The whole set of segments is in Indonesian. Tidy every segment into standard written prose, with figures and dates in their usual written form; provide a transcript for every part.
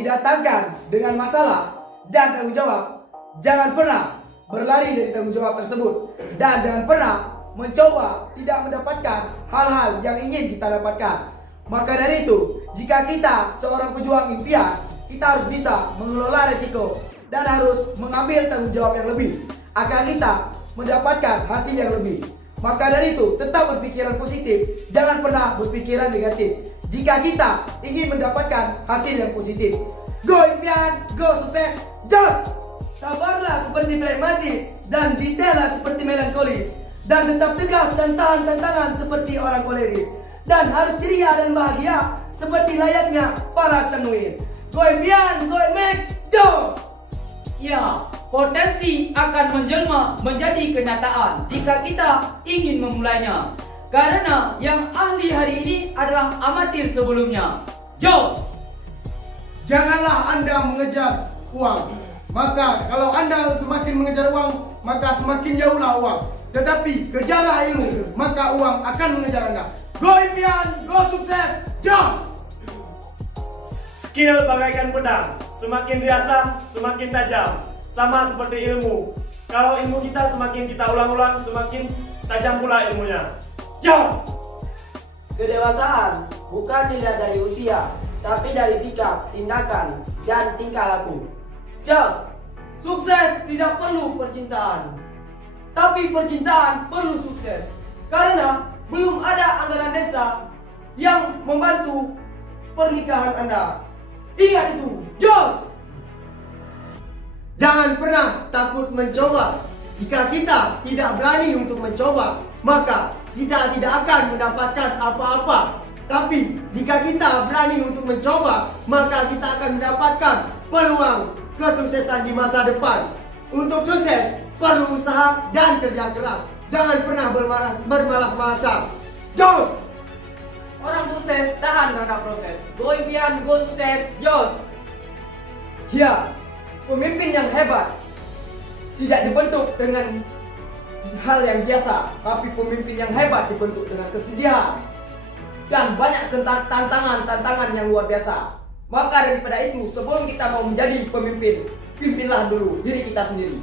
didatangkan dengan masalah dan tanggung jawab, jangan pernah berlari dari tanggung jawab tersebut. Dan jangan pernah mencoba tidak mendapatkan hal-hal yang ingin kita dapatkan. Maka dari itu, jika kita seorang pejuang impian, kita harus bisa mengelola resiko dan harus mengambil tanggung jawab yang lebih agar kita mendapatkan hasil yang lebih. Maka dari itu, tetap berpikiran positif, jangan pernah berpikiran negatif jika kita ingin mendapatkan hasil yang positif. Go impian, go sukses, jos! Sabarlah seperti pragmatis dan detaillah seperti melankolis, dan tetap tegas dan tahan tantangan seperti orang koleris, dan harus ceria dan bahagia seperti layaknya para sanguin. Go impian, go make, jos! Ya, potensi akan menjelma menjadi kenyataan jika kita ingin memulainya. Karena yang ahli hari ini adalah amatir sebelumnya. Jos! Janganlah Anda mengejar uang. Maka kalau Anda semakin mengejar uang, maka semakin jauhlah uang. Tetapi kejarlah ilmu, maka uang akan mengejar Anda. Go impian, go sukses, jos! Skill bagaikan pedang, semakin diasah semakin tajam. Sama seperti ilmu. Kalau ilmu kita semakin kita ulang-ulang, semakin tajam pula ilmunya. Jos! Kedewasaan bukan dilihat dari usia, tapi dari sikap, tindakan, dan tingkah laku. Jos! Sukses tidak perlu percintaan, tapi percintaan perlu sukses. Karena belum ada anggaran desa yang membantu pernikahan Anda. Ingat itu, jos! Jangan pernah takut mencoba. Jika kita tidak berani untuk mencoba, maka kita tidak akan mendapatkan apa-apa. Tapi jika kita berani untuk mencoba, maka kita akan mendapatkan peluang kesuksesan di masa depan. Untuk sukses perlu usaha dan kerja keras. Jangan pernah bermalas-malasan. Jos! Orang sukses tahan terhadap proses. Go impian, go sukses, jos! Ya, pemimpin yang hebat tidak dibentuk dengan hal yang biasa, tapi pemimpin yang hebat dibentuk dengan kesedihan dan banyak tantangan yang luar biasa. Maka daripada itu, sebelum kita mau menjadi pemimpin, pimpinlah dulu diri kita sendiri.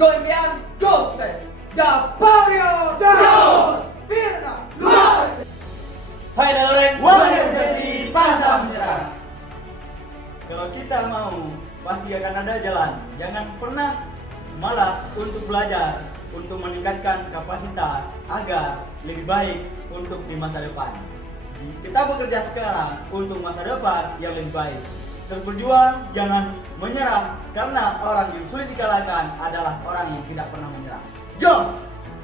Go impian, go sukses. The Warrior Jos! Firna, go! Hai Daloreng, Warrior jadi pantang menyerah. Kalau kita mau, pasti akan ada jalan. Jangan pernah malas untuk belajar, untuk meningkatkan kapasitas agar lebih baik untuk di masa depan. Kita bekerja sekarang untuk masa depan yang lebih baik. Terus berjuang, jangan menyerah, karena orang yang sulit dikalahkan adalah orang yang tidak pernah menyerah. Jos!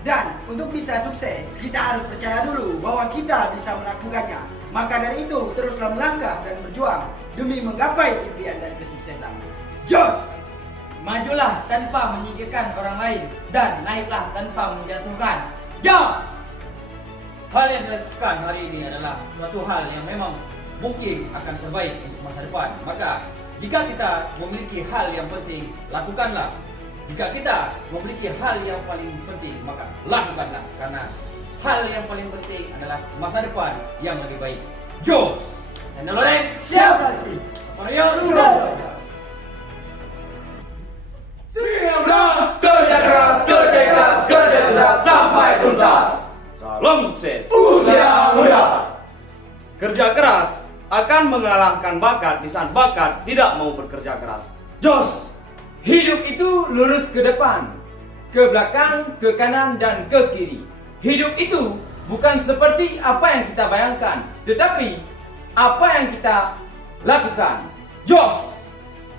Dan untuk bisa sukses, kita harus percaya dulu bahwa kita bisa melakukannya. Maka dari itu, teruslah melangkah dan berjuang demi menggapai impian dan kesuksesan. Jos! Majulah tanpa menyingkirkan orang lain, dan naiklah tanpa menjatuhkan. Jos! Hal yang dilakukan hari ini adalah suatu hal yang memang mungkin akan terbaik untuk masa depan. Maka jika kita memiliki hal yang penting, lakukanlah. Jika kita memiliki hal yang paling penting, maka lakukanlah. Karena hal yang paling penting adalah masa depan yang lebih baik. Jos! Dan Daloreng, siap lagi. Mario, sudah. Siaplah, kerja keras, kerja keras, kerja keras sampai tuntas. Salam sukses. Usia muda. Kerja keras akan mengalahkan bakat di saat bakat tidak mau bekerja keras. Jos! Hidup itu lurus ke depan, ke belakang, ke kanan, dan ke kiri. Hidup itu bukan seperti apa yang kita bayangkan, tetapi apa yang kita lakukan. Jos!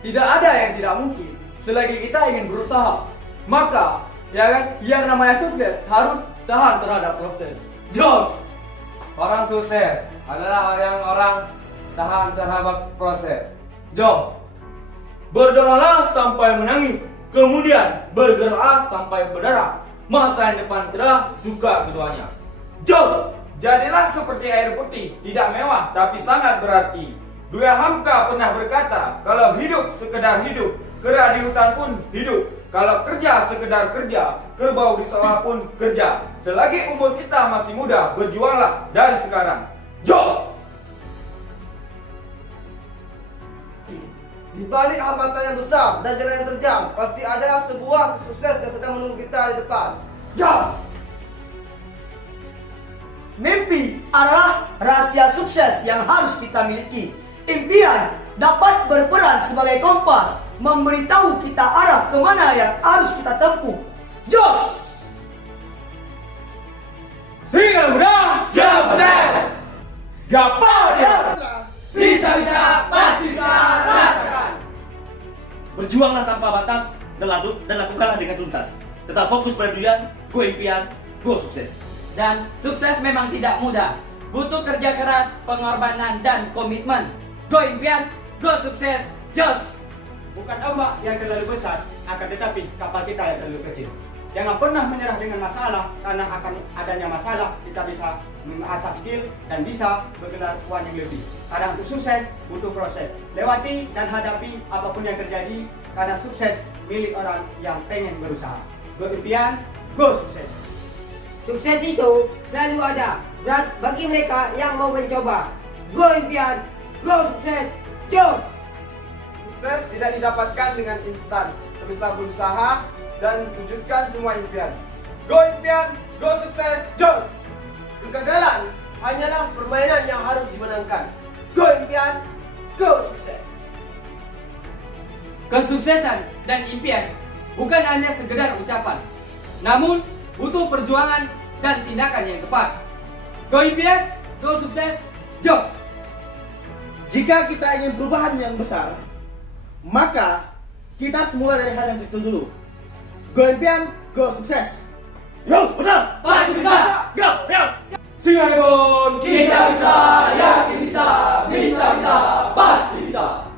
Tidak ada yang tidak mungkin selagi kita ingin berusaha. Maka, ya kan, yang namanya sukses harus tahan terhadap proses. Jos! Orang sukses adalah orang tahan terhadap proses. Jos! Berdoalah sampai menangis, kemudian bergeraklah sampai berdarah. Masa yang depan cerah, suka keduanya. Jos! Jadilah seperti air putih, tidak mewah tapi sangat berarti. Buya Hamka pernah berkata, kalau hidup sekedar hidup, kera di hutan pun hidup. Kalau kerja sekedar kerja, kerbau di sawah pun kerja. Selagi umur kita masih muda, berjuanglah dari sekarang. Jos! Di balik hambatan yang besar dan jalan yang terjal, pasti ada sebuah sukses yang sedang menunggu kita di depan. Jos! Mimpi adalah rahasia sukses yang harus kita miliki. Impian dapat berperan sebagai kompas, memberitahu kita arah kemana yang harus kita tempuh. Jos! Singa muda, siap sukses. Gapai dia. Bisa-bisa, pasti bisa rasakan. Berjuanglah tanpa batas dan lakukanlah dengan tuntas. Tetap fokus pada tujuan, go impian, go sukses. Dan sukses memang tidak mudah. Butuh kerja keras, pengorbanan, dan komitmen. Go impian, go sukses, jos! Bukan ombak yang terlalu besar, akan tetapi kapal kita yang terlalu kecil. Jangan pernah menyerah dengan masalah, karena akan adanya masalah kita bisa mengasah skill dan bisa bergelar uang yang lebih. Karena untuk sukses butuh proses. Lewati dan hadapi apapun yang terjadi, karena sukses milik orang yang pengen berusaha. Go impian, go sukses. Sukses itu selalu ada bagi mereka yang mau mencoba. Go impian, go sukses, jos! Sukses tidak didapatkan dengan instan. Teruslah berusaha dan wujudkan semua impian. Go impian, go sukses, jos! Kegagalan hanyalah permainan yang harus dimenangkan. Go impian, go sukses! Kesuksesan dan impian bukan hanya sekedar ucapan, namun butuh perjuangan dan tindakan yang tepat. Go impian, go sukses, jos! Jika kita ingin perubahan yang besar, maka kita harus mulai dari hal yang kecil dulu. Go impian, go sukses. Yo, benar. Pasti bisa! Go, yo. Singa Rebon, Kita bisa, yakin bisa, bisa, pasti bisa.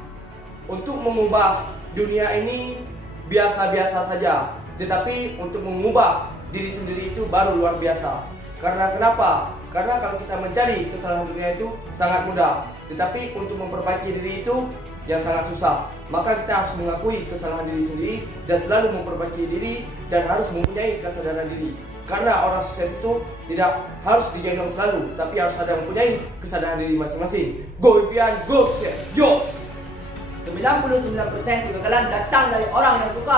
Untuk mengubah dunia ini biasa-biasa saja, tetapi untuk mengubah diri sendiri itu baru luar biasa. Karena kenapa? Karena kalau kita mencari kesalahan dunia itu sangat mudah, tetapi untuk memperbaiki diri itu yang sangat susah. Maka kita harus mengakui kesalahan diri sendiri dan selalu memperbaiki diri dan harus mempunyai kesadaran diri. Karena orang sukses itu tidak harus digendong selalu, tapi harus ada mempunyai kesadaran diri masing-masing. Go impian, go sukses, jos! 99% kegagalan datang dari orang yang suka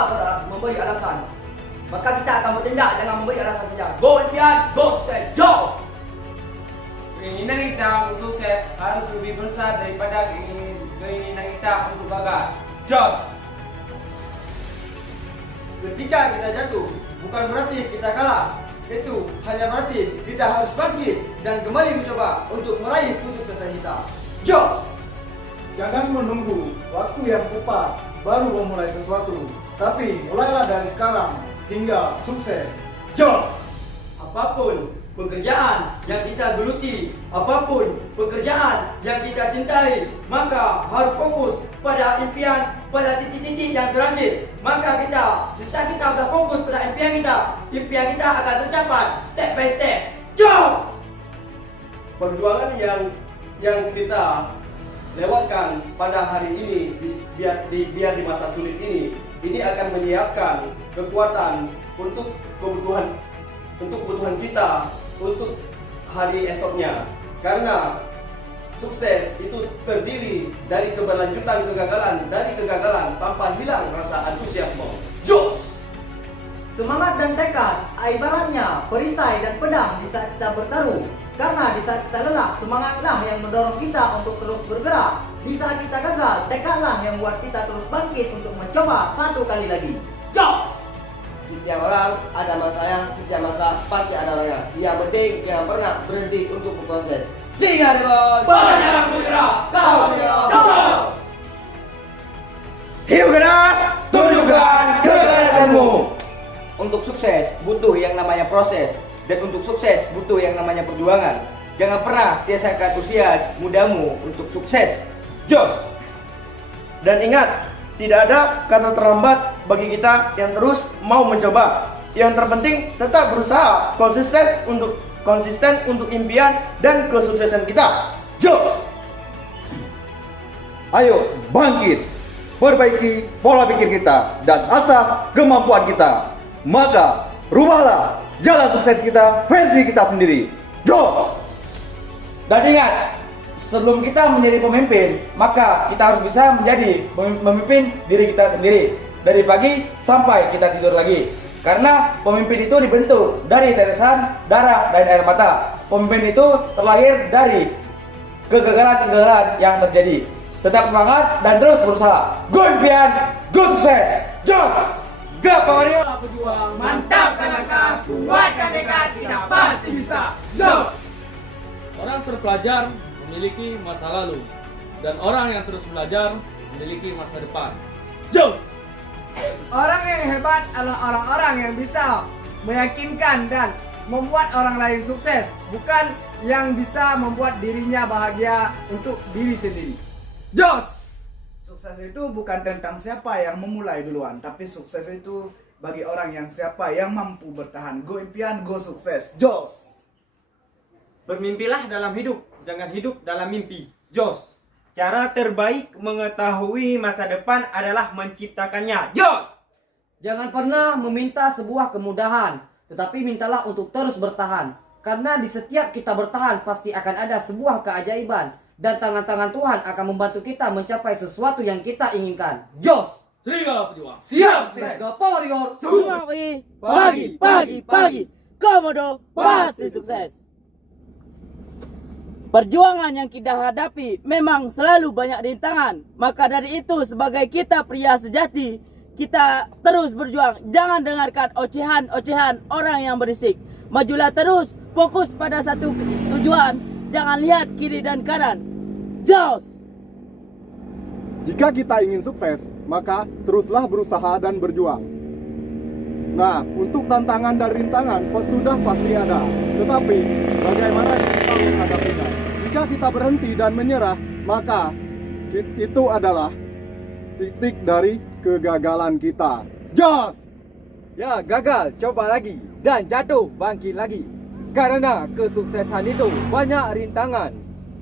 memberi alasan. Maka kita akan bertindak dengan memberi alasan saja. Go impian, go sukses, jos! Keinginan kita untuk sukses harus lebih besar daripada keinginan kita untuk gagal. Jos! Ketika kita jatuh, bukan berarti kita kalah. Itu hanya berarti kita harus bangkit dan kembali mencoba untuk meraih kesuksesan kita. Jos! Jangan menunggu waktu yang tepat baru memulai sesuatu, tapi mulailah dari sekarang hingga sukses. Jos! Apapun pekerjaan yang kita geluti, apapun pekerjaan yang kita cintai, maka harus fokus pada impian, pada titik-titik yang terakhir. Maka bisa kita sudah fokus pada impian kita akan tercapai step by step. Jos! Perjuangan yang kita lewatkan pada hari ini biar di masa sulit ini akan menyiapkan kekuatan untuk kebutuhan kita untuk hari esoknya. Karena sukses itu terdiri dari keberlanjutan dari kegagalan tanpa hilang rasa antusiasme. Jos! Semangat dan tekad ibaratnya perisai dan pedang di saat kita bertarung. Karena di saat kita lelah, semangatlah yang mendorong kita untuk terus bergerak. Di saat kita gagal, tekadlah yang buat kita terus bangkit untuk mencoba satu kali lagi. Jos! Setiap orang ada masanya, setiap masa pasti ada orangnya. Yang penting jangan pernah berhenti untuk berproses. Singa Rebon, Banyak bergerak, kawan Jos! Hidup keras, tunjukkan kegagalanmu. Untuk sukses butuh yang namanya proses, dan untuk sukses butuh yang namanya perjuangan. Jangan pernah sia-siakan usia mudamu untuk sukses. Jos! Dan ingat, tidak ada kata terlambat bagi kita yang terus mau mencoba. Yang terpenting tetap berusaha konsisten untuk impian dan kesuksesan kita. Jos! Ayo bangkit, perbaiki pola pikir kita dan asah kemampuan kita. Maka rubahlah jalan sukses kita versi kita sendiri. Jos! Dan ingat, sebelum kita menjadi pemimpin, maka kita harus bisa menjadi memimpin diri kita sendiri. Dari pagi sampai kita tidur lagi. Karena pemimpin itu dibentuk dari tetesan darah dan air mata. Pemimpin itu terlahir dari kegagalan-kegagalan yang terjadi. Tetap semangat dan terus berusaha. Go impian, go sukses. Jos! Go Power Warrior! Pejuang, mantapkan langkah, kuatkan tekad, kita pasti bisa. Jos! Orang terpelajar memiliki masa lalu, dan orang yang terus belajar memiliki masa depan. Jos! Orang yang hebat adalah orang-orang yang bisa meyakinkan dan membuat orang lain sukses, bukan yang bisa membuat dirinya bahagia untuk diri sendiri. Jos! Sukses itu bukan tentang siapa yang memulai duluan, tapi sukses itu bagi orang yang siapa yang mampu bertahan. Go impian, go sukses. Jos! Bermimpilah dalam hidup, jangan hidup dalam mimpi. Jos! Cara terbaik mengetahui masa depan adalah menciptakannya. Jos! Jangan pernah meminta sebuah kemudahan, tetapi mintalah untuk terus bertahan. Karena di setiap kita bertahan pasti akan ada sebuah keajaiban. Dan tangan-tangan Tuhan akan membantu kita mencapai sesuatu yang kita inginkan. Jos! Serigala Pejuang. Siap! Serigala Warrior! Pagi. Komodo pasti sukses. Perjuangan yang kita hadapi memang selalu banyak rintangan. Maka dari itu sebagai kita pria sejati, kita terus berjuang. Jangan dengarkan ocehan-ocehan orang yang berisik. Majulah terus, fokus pada satu tujuan. Jangan lihat kiri dan kanan. Jos! Jika kita ingin sukses, maka teruslah berusaha dan berjuang. Nah, untuk tantangan dan rintangan sudah pasti ada. Tetapi, bagaimana kita menghadapinya? Jika kita berhenti dan menyerah, maka itu adalah titik dari kegagalan kita. Jos! Ya, gagal, coba lagi. Dan jatuh, bangkit lagi. Karena kesuksesan itu banyak rintangan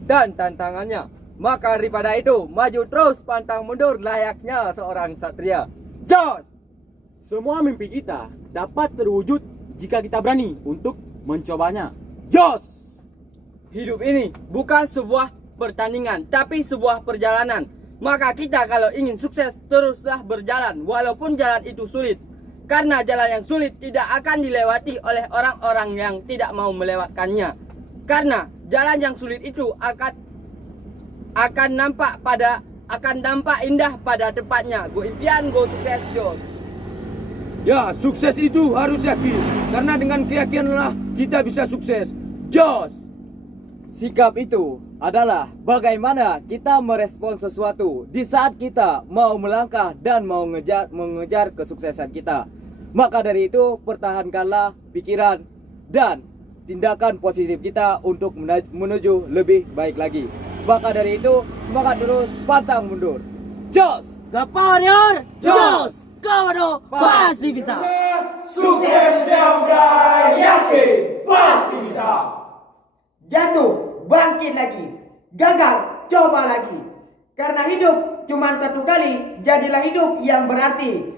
dan tantangannya. Maka daripada itu, maju terus pantang mundur layaknya seorang satria. Jos! Semua mimpi kita dapat terwujud jika kita berani untuk mencobanya. Jos! Hidup ini bukan sebuah pertandingan, tapi sebuah perjalanan. Maka kita kalau ingin sukses, teruslah berjalan walaupun jalan itu sulit. Karena jalan yang sulit tidak akan dilewati oleh orang-orang yang tidak mau melewatkannya. Karena jalan yang sulit itu akan nampak indah pada tempatnya. Go impian, go sukses, Jos. Ya, sukses itu harus yakin. Karena dengan keyakinanlah kita bisa sukses. Jos! Sikap itu adalah bagaimana kita merespon sesuatu di saat kita mau melangkah dan mau mengejar kesuksesan kita. Maka dari itu, pertahankanlah pikiran dan tindakan positif kita untuk menuju lebih baik lagi. Maka dari itu, semangat terus, pantang mundur. Jos! Go Power Warrior! Jos! Komodo pasti bisa. Sukses yang udah yakin pasti bisa. Jatuh, bangkit lagi. Gagal, coba lagi. Karena hidup cuma satu kali, jadilah hidup yang berarti.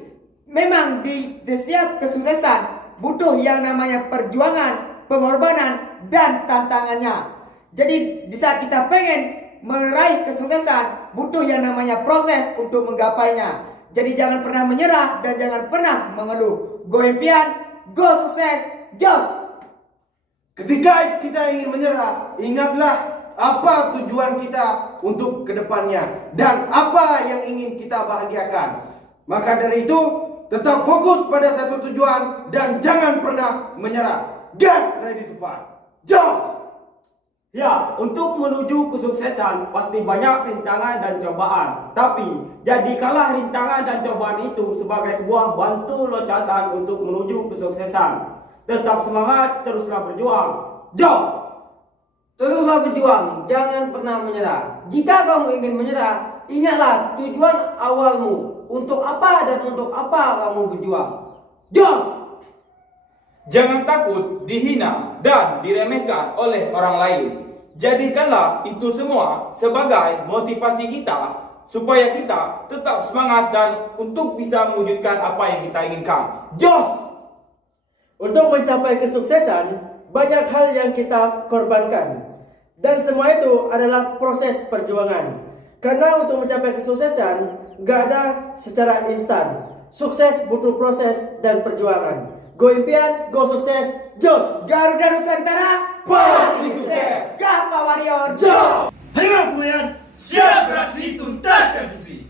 Memang di setiap kesuksesan butuh yang namanya perjuangan, pengorbanan, dan tantangannya. Jadi di saat kita pengen meraih kesuksesan, butuh yang namanya proses untuk menggapainya. Jadi jangan pernah menyerah dan jangan pernah mengeluh. Go impian, go sukses, Jos! Ketika kita ingin menyerah, ingatlah apa tujuan kita untuk kedepannya dan apa yang ingin kita bahagiakan. Maka dari itu, tetap fokus pada satu tujuan dan jangan pernah menyerah. Get ready to fight. Jos! Ya, untuk menuju kesuksesan pasti banyak rintangan dan cobaan. Tapi, jadikanlah rintangan dan cobaan itu sebagai sebuah bantu loncatan untuk menuju kesuksesan. Tetap semangat, teruslah berjuang. Jos! Teruslah berjuang, jangan pernah menyerah. Jika kamu ingin menyerah, ingatlah tujuan awalmu. Untuk apa dan untuk apa kamu berjuang. Jos! Jangan takut dihina dan diremehkan oleh orang lain. Jadikanlah itu semua sebagai motivasi kita supaya kita tetap semangat dan untuk bisa mewujudkan apa yang kita inginkan. Jos! Untuk mencapai kesuksesan, banyak hal yang kita korbankan. Dan semua itu adalah proses perjuangan. Karena untuk mencapai kesuksesan gak ada secara instan. Sukses butuh proses dan perjuangan. Go impian, go sukses, jos! Garuda Nusantara Pasti sukses! Kappa Warrior Jos! Harimau Kumayan, Siap beraksi tuntaskan visi.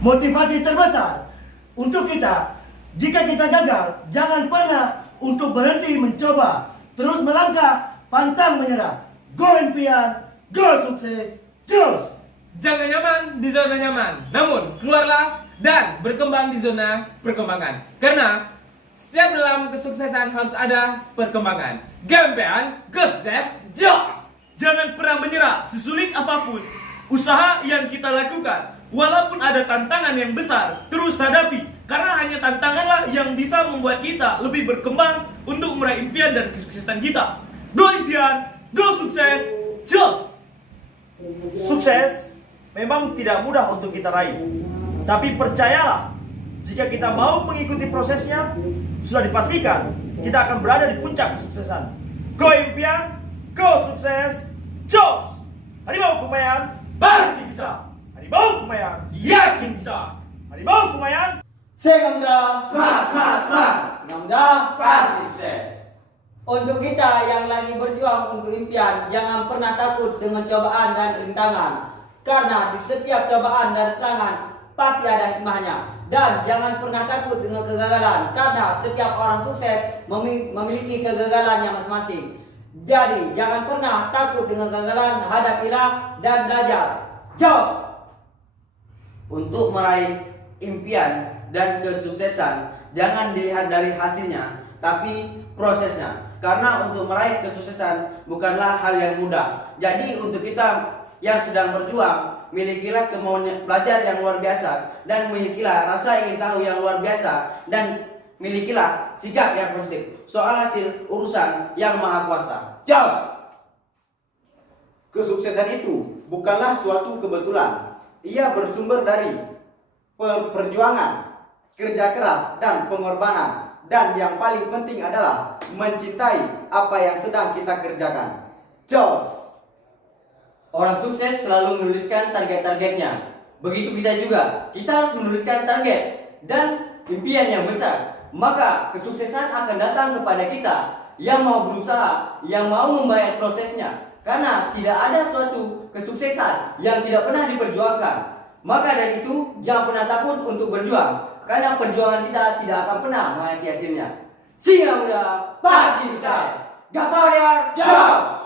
motivasi terbesar untuk kita. Jika kita gagal, jangan pernah untuk berhenti mencoba. Terus melangkah, pantang menyerah. Go impian, go sukses, jos! Jangan nyaman di zona nyaman, namun keluarlah dan berkembang di zona perkembangan. Karena setiap dalam kesuksesan harus ada perkembangan. Gempean, sukses, jos! Jangan pernah menyerah sesulit apapun usaha yang kita lakukan. Walaupun ada tantangan yang besar, terus hadapi. Karena hanya tantanganlah yang bisa membuat kita lebih berkembang untuk meraih impian dan kesuksesan kita. Go impian, go sukses, jos! Sukses memang tidak mudah untuk kita raih. Tapi percayalah, jika kita mau mengikuti prosesnya, sudah dipastikan kita akan berada di puncak kesuksesan. Go impian, go sukses, jos! Harimau Kumayan pasti bisa. Harimau Kumayan yakin bisa. Harimau Kumayan Sengamda, Sengamda, pasti sukses. Untuk kita yang lagi berjuang untuk impian, jangan pernah takut dengan cobaan dan rintangan. Karena di setiap cobaan dan rintangan pasti ada hikmahnya. Dan jangan pernah takut dengan kegagalan, karena setiap orang sukses memiliki kegagalannya masing-masing. Jadi jangan pernah takut dengan kegagalan, hadapilah dan belajar. Jos! Untuk meraih impian dan kesuksesan, jangan dilihat dari hasilnya, tapi prosesnya. Karena untuk meraih kesuksesan bukanlah hal yang mudah. Jadi untuk kita yang sedang berjuang, milikilah kemauan belajar yang luar biasa, dan milikilah rasa ingin tahu yang luar biasa, dan milikilah sikap yang positif soal hasil urusan yang maha kuasa. Jos! Kesuksesan itu bukanlah suatu kebetulan. Ia bersumber dari perjuangan, kerja keras, dan pengorbanan. Dan yang paling penting adalah mencintai apa yang sedang kita kerjakan. Jos! Orang sukses selalu menuliskan target-targetnya. Begitu kita juga, kita harus menuliskan target dan impian yang besar. Maka kesuksesan akan datang kepada kita yang mau berusaha, yang mau membayar prosesnya. Karena tidak ada suatu kesuksesan yang tidak pernah diperjuangkan. Maka dari itu, jangan pernah takut untuk berjuang. Karena perjuangan kita tidak akan pernah mengakhiri hasilnya. Singa muda pasti bisa. Kappa Warrior, jos!